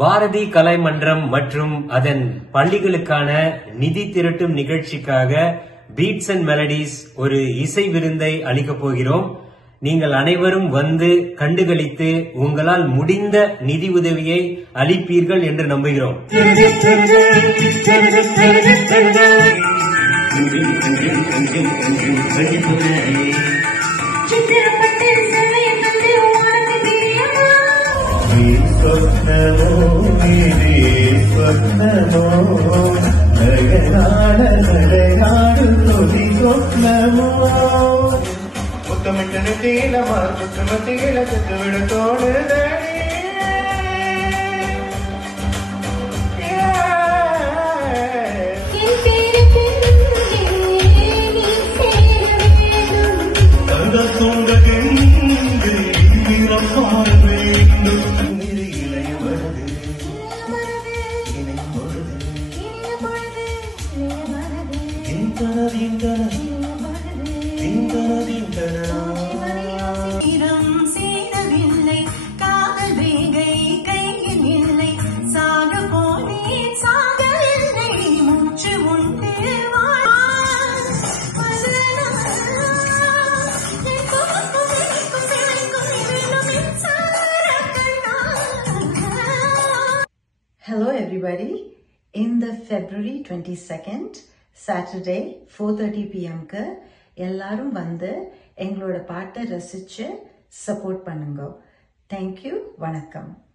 பாரதி கலை மன்றம் மற்றும் அதன் பள்ளிகளுக்கான நிதி திரட்டும் நிகழ்ச்சிக்காக பீட்ஸ் அண்ட் மெலடிஸ் ஒரு இசை விருந்தை அளிக்கப் போகிறோம். நீங்கள் அனைவரும் வந்து கண்டுகளித்து உங்களால் முடிந்த நிதி உதவியை அளிப்பீர்கள் என்று நம்புகிறோம். Hello everybody. In the February 22nd, Saturday, 4:30 p.m. க்கு எல்லாரும் வந்து எங்களோட பாட்டை ரசிச்சு சப்போர்ட் பண்ணுங்க. Thank you. வணக்கம்.